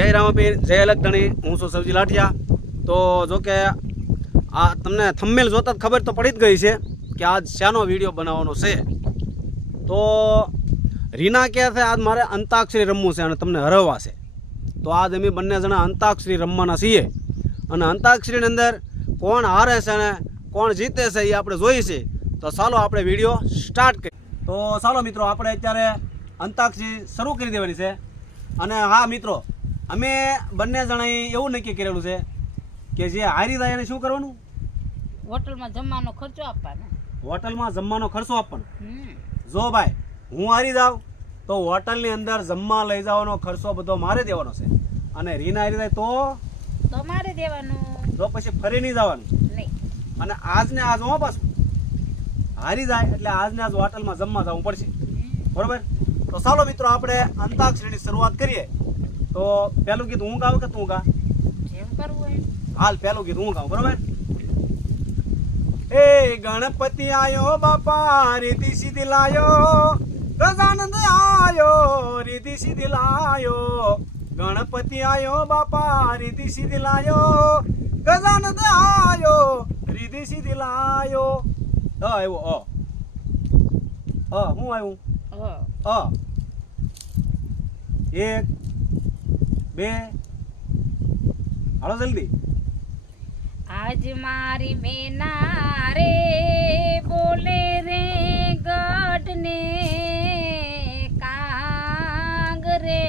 જય રામાપીર, જય અલગધણી. હું છું સવજી લાઠિયા. તો જો કે આ તમને થંબનેલ જોતા જ ખબર તો પડી જ ગઈ છે કે આજ શાનો વિડીયો બનાવવાનો છે. તો રીના કહે છે આજ મારે અંતાક્ષરી રમવું છે અને તમને હરવવા છે. તો આજ અમે બંને જણા અંતાક્ષરી રમવાના છીએ અને અંતાક્ષરીની અંદર કોણ હારે છે અને કોણ જીતે છે એ આપણે જોઈએ છીએ. તો ચાલો આપણે વિડીયો સ્ટાર્ટ કરીએ. તો ચાલો મિત્રો, આપણે અત્યારે અંતાક્ષરી શરૂ કરી દેવાની છે. અને હા મિત્રો, અમે બંને જણાએ એવું નક્કી કરેલું છે કે જે હારી જાય એને શું કરવાનું? હોટલમાં જમવાનો ખર્ચો આપવાનો. હોટલમાં જમવાનો ખર્ચો આપવાનો. જો ભાઈ, હું હારી જાઉં તો હોટલની અંદર જમવા લઈ જવાનો ખર્ચો બધો મારે દેવાનો છે. અને રીના હારી જાય તો મારે દેવાનું. તો પછી ફરી નહીં જવાનું. નહીં. અને આજને આજ હો પાછું હારી જાય એટલે આજને આજ હોટલમાં જમવા જવું પડશે. બરોબર? તો ચાલો મિત્રો, આપણે અંતાક્ષરીની શરૂઆત કરીએ. તો પહેલું ગીત હું ગાઉં કે તું ગા? જેમ કરવું હોય. હાલ પહેલું ગીત હું ગાઉં. બરોબર? એ ગણપતિ આયો બાપા, રીતિ સીધી લાયો, ગજાનંદ આયો, રીતિ સીધી લાયો. ગણપતિ આયો બાપા, રીતિ સીધી લાયો, ગજાનંદ આયો, રીતિ સીધી લાયો. આવ્યો હું આવ્યું એક બે, હાલો જલ્દી. આજ મારી મેના રે બોલે રે ગઢને કાંગ રે,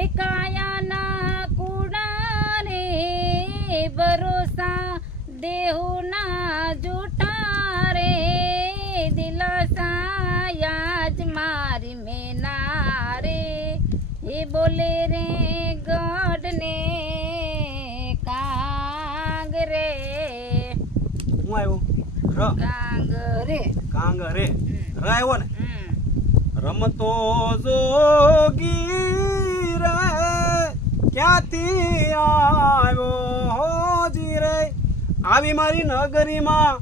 એ કાયાના કુડા રે ભરોસા દેહુના જૂઠા રે, દિલાસા યાજ મારી મેના રે એ બોલે રે ગઢને કાંગ રે. હું આવ્યું કાંગ રે. કાંગ રે આવ્યો ને. રમતો જોગી રે ક્યાંથી આવ્યો હોજી રે, આવી મારી નગરીમાં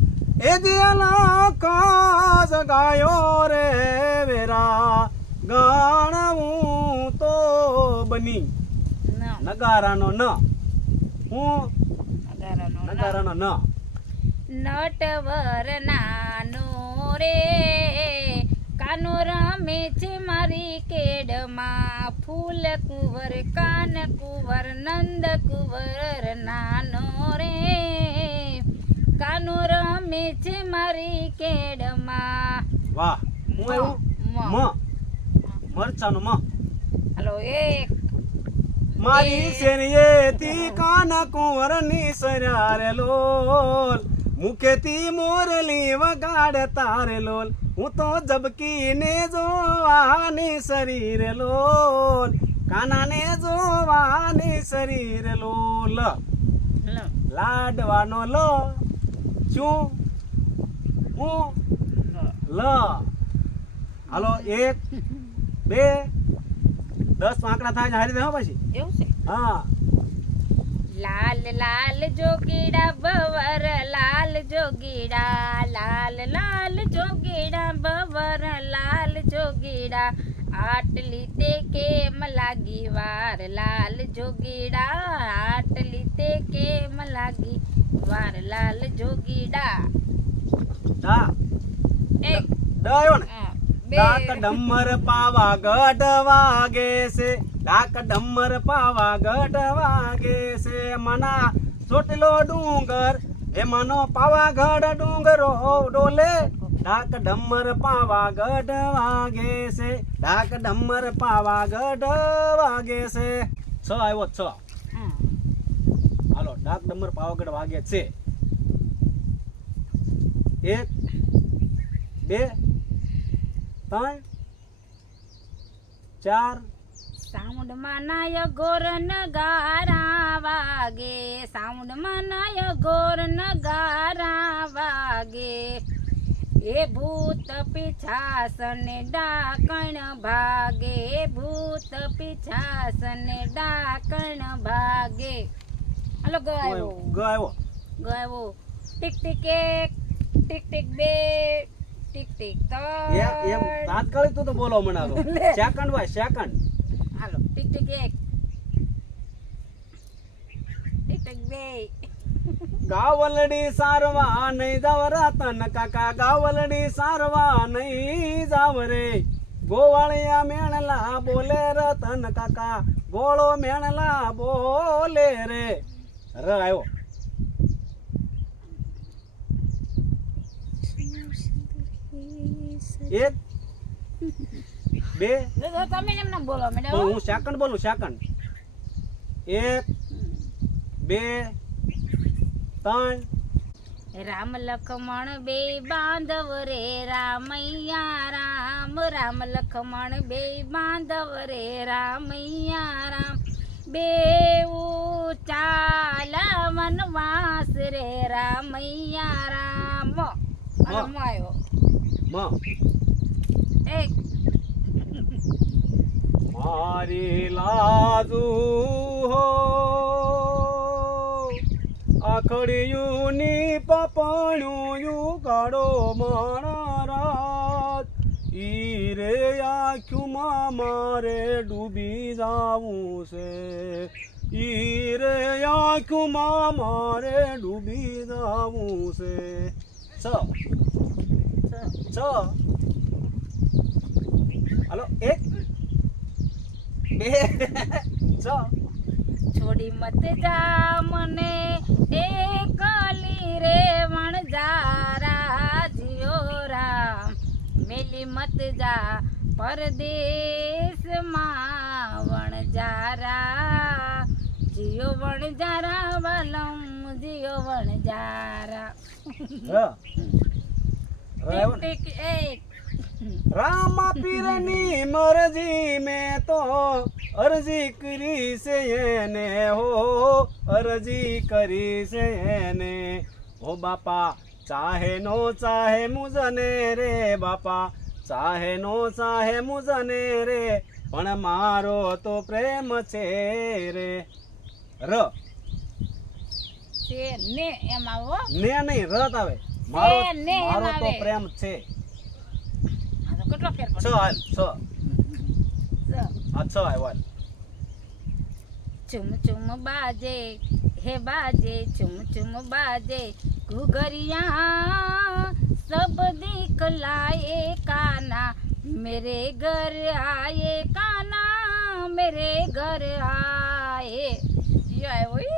એ દિયલા કાજ ગાયો રે, વેરા ગણવું તો બની નગારાનો ન. હું નગારાનો ન. નટવર નાનો રે કાનો રમે છે મારી કેડમાં, ફૂલ કુંવર કાન કુંવર નંદ કુંવર નાનો રે, કાનો રમે છે મારી કેડમાં. વાહ. હું આવ્યું મરચાનો મ. હાલો એક. મારી શેરીએથી કાન કુંવર ની સર્યા લોલ, મુખેથી મોરલી વગાડે તારે લોલ, હું તો જબકીને જોવાની શરીર લોલ, કાનાને જોવાની શરીર લોલ. લાડવાનો લ શું હું લ. હાલો એક બે 10 આંકડા થાય હારી દે. પછી એવું છે. હા. લાલ લાલ જોગીડા બવર લાલ જોગીડા, લાલ લાલ જોગીડા બવર લાલ જોગીડા, આટલી તે કેમ લાગી વાર લાલ જોગીડા, આટલી તે કેમ લાગી વાર લાલ જોગીડા. દા એક આવ્યો ને. બે ડાક ડમર પાવા ગઢ વાગે છે, ડાક ડમર પાવા ગઢ વાગે છે, મના ચોટલો ડુંગર એ મનો પાવાગઢ ડુંગરો ડોલે, ડાક ડમર પાવા ગઢ વાગે છે, ડાક ડમર પાવા ગઢ વાગે છે. 6 આવ્યો 6. હાલો, ડાક ડમર પાવાગઢ વાગે છે. 1 2 3 4. સાઉન્ડ માનાય ગોર નગારા વાગે, સાઉન્ડ માનાય ગોર નગારા વાગે, એ ભૂત પીછાસને ડાકણ ભાગે, એ ભૂત પીછાસને ડાકણ ભાગે. હાલો ગાયો ગાયો ગાયો. Tick tick 1 tick tick 2 tick tick 3. એમ તાત્કાલિક તો બોલો મનાવો. સેકન્ડ ભાઈ સેકન્ડ. હાલો ટીક ટીક એક, ટીક ટીક બે. ગાવલડી સારવા નહીં જાવ રતન કાકા, ગાવલડી સારવા નહીં જાવ રે. ગોવાળિયા મેણલા બોલે રતન કાકા, ગોળો મેણલા બોલે રે. ર આવ્યો. એક બે જો તમે એમ ના બોલો મેડમ. હું સેકન્ડ બોલું સેકન્ડ. એક બે ત્રણ. રામ લખમણ બે બાંધવ રે રામૈયા રામ, રામ લખમણ બે બાંધવ રે રામૈયા રામ. બેઉ ચાલા વનવાસ રે રામૈયા રામ. આવ્યો મ એક. મારી લાજુ હો આખડિયું ની પપણું કાળો માણા રાત. ઈ રે આંખમાં મારે ડૂબી જાવું છે, ઈ રે આંખમાં મારે ડૂબી જાવું છે. છ હાલો. એક બે છ. છોડી મત જા મને એકલી રે વણજારા જીઓ રામ, મેલી મત જા પરદેશમાં વણજારા જીઓ વણજારા વલમ જીઓ વણજારા. ટીક ટીક એક. રામા પીરની મરજી મેં તો અરજી કરી છે એને હો, અરજી કરી છે એને. ઓ બાપા ચાહે નો ચાહે મુજને રે, બાપા ચાહે નો ચાહે મુજને રે, પણ મારો તો પ્રેમ છે રે. ર છે ને એમ આવો ને નહીં રત આવે. મારો ને એમ મારો તો આવે. પ્રેમ છે. આ તો કેટલો ફેર છ પડે. હાલ છ. સ. આ છ આવ્યો. ચુમ ચુમ બાજે હે બાજે, ચુમ ચુમ બાજે घुघरिया सब दिखलाए काना, मेरे घर आए काना, मेरे घर आए. ये आए वही.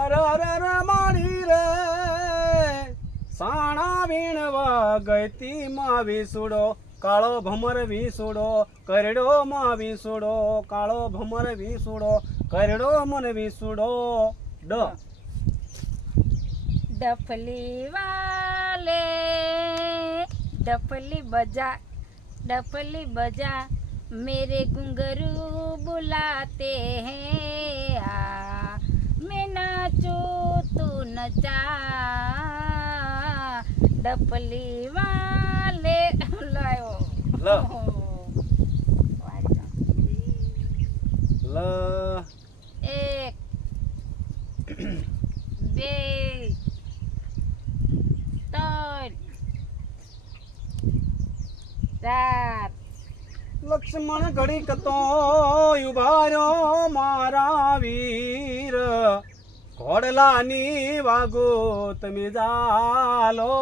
અરે અરે રે મારી રે સાણા વીણવા ગઈતી માં વિસુડો, કાળો ભમર વિસુડો કરડો માં વિસુડો, કાળો ભમર વિસુડો કરડો મન વિસુડો. ડ डफली वाले डफली बजा मेरे घुंघरू बुलाते हैं, आ मैं नाचू तू नचा. डफली वाले लायो લ લ एक બે ત્રણ ચાર. લક્ષ્મણ ઘડીક તો ઉભાર્યો મારા વીર, ઘોડલાની વાગો તમે જાલો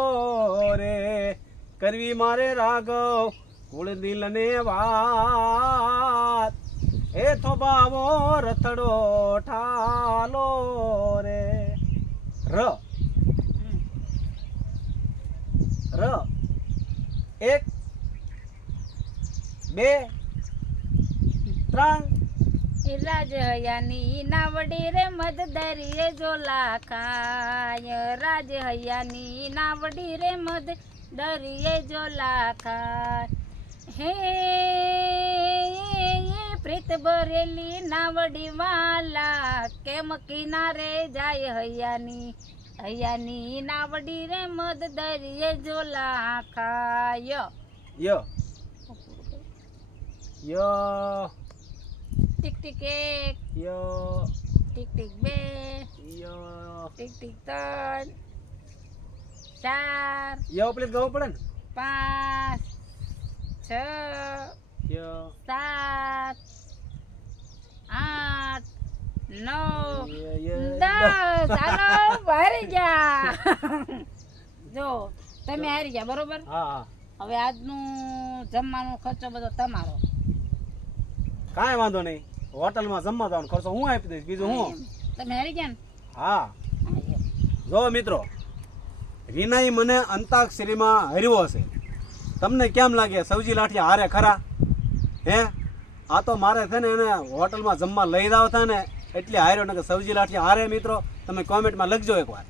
રે, કરવી મારે રાઘવ કુળ દિલને વાત, એ થોબાવો રથડો ઠાલો રે. ર ર એક બે ત્રણ. રાજ હયાની નાવડી રે મદ દરિયે જોલા ખાય, રાજ હયાની નાવડી રે મદ દરિયે જોલા ખાય. હે પ્રીત ભરેલી નાવડી વાલા કેમ કિનારે જાય હૈયાની, હૈયાની નાવડી રે મદ દરિયે જોલા ખાય. ય ય ટીક ટીક એક, ય ટીક ટીક બે, ય ટીક ટીક ત્રણ ચાર ય પેલી ગવું પડે ને. 5 6 7 8 9 10 ચાલો હારી ગયા. જો તમે હારી ગયા બરોબર. હા હા હવે આજનું જમવાનો ખર્ચો બધો તમારો. કાંઈ વાંધો નહીં, હોટલમાં જમવા જવાનો ખર્ચો હું આપી દઈશ, બીજું હું. તમે હારી ગયા ને? હા હા, એમ. જો મિત્રો, રીનાઈ મને અંતાક્ષરીમાં હરવો છે. તમને કેમ લાગે સવજી લાઠિયા હારે ખરા? હે આ તો મારે છે ને એને હોટલમાં જમવા લઈ જાવ હતા ને એટલે હાર્યો ને કે સવજી લાઠિયા હારે. મિત્રો તમે કોમેન્ટમાં લખજો એકવાર.